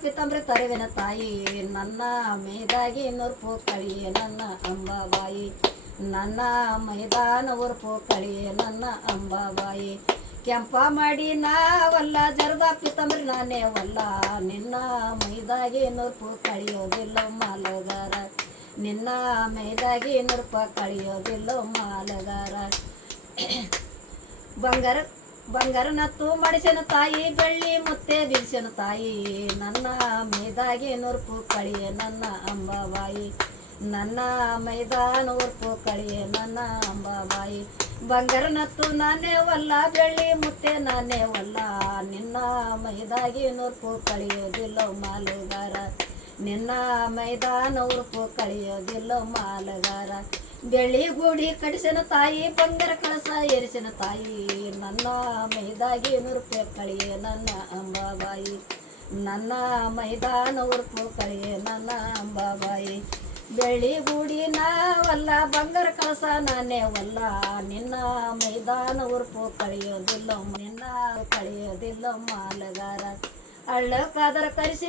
ಪಿತಂಬ್ರಿ ತರುವೆನ ತಾಯಿ ನನ್ನ ಮೈದಾಗಿ ನುರ್ಪು ಕಳಿಯೇ ನನ್ನ ಅಂಬಾಬಾಯಿ ನನ್ನ ಮೈದಾನ ಉರ್ಪು ಕಳಿಯೇ ನನ್ನ ಅಂಬಾಬಾಯಿ ಕೆಂಪ ಮಾಡಿ ನಾವಲ್ಲ ಜರದ ಪಿತಂಬ್ರಿ ನಾನೇ ವಲ್ಲ ನಿನ್ನ ಮೈದಾಗಿ ನುರ್ಪು ಕಳಿಯೋದಿಲ್ಲ ಮಾಲಗಾರ ನಿನ್ನ ಮೈದಾಗಿ ನುರ್ಪ ಕಳಿಯೋದಿಲ್ಲ ಮಾಲಗಾರ ಬಂಗಾರ ನತ್ತು ಮಡಿಸನ ತಾಯಿ ಬೆಳ್ಳಿ ಮುತ್ತೆ ಬಿಡಿಸನ ತಾಯಿ ನನ್ನ ಮೈದಾಗಿ ನುರ್ಪು ಕಳಿಯೇ ನನ್ನ ಅಂಬಾಬಾಯಿ ನನ್ನ ಮೈದಾನ ಉರ್ಪು ಕಳಿಯೇ ನನ್ನ ಅಂಬಾಬಾಯಿ ಬಂಗಾರ ನತ್ತು ನಾನೇ ವಲ್ಲ ಬೆಳ್ಳಿ ಮುತ್ತೆ ನಾನೇ ವಲ್ಲ ನಿನ್ನ ಮೈದಾಗಿ ನುರ್ಪು ಕಳಿಯೋದಿಲ್ಲ ಮಾಲುಗಾರ ನಿನ್ನ ಮೈದಾನ ಉರ್ಪು ಕಳಿಯೋದಿಲ್ಲ ಮಾಲಗಾರ ಬೆಳ್ಳಿ ಗೂಡಿ ಕಡಿಸಿನ ತಾಯಿ ಬಂಗಾರ ಕಳಸ ಏರಿಸಿನ ತಾಯಿ ನನ್ನ ಮೈದಾಗಿ ನುರ್ಪೆ ಕಳಿಯೇ ನನ್ನ ಅಂಬಾಬಾಯಿ ನನ್ನ ಮೈದಾನ ಉರ್ಪು ಕಳಿಯೇ ನನ್ನ ಅಂಬಾಬಾಯಿ ಬೆಳ್ಳಿ ಗೂಡಿ ನಾವಲ್ಲ ಬಂಗಾರ ಕಳಸ ನಾನೇ ವಲ್ಲ ನಿನ್ನ ಮೈದಾನ ಉರ್ಪು ಕಳಿಯೋದಿಲ್ಲ ನಿನ್ನ ಕಳಿಯೋದಿಲ್ಲ ಮಾಲಗಾರ ಅಳ್ಳಕ್ಕಾದರ ಕರೆಸಿ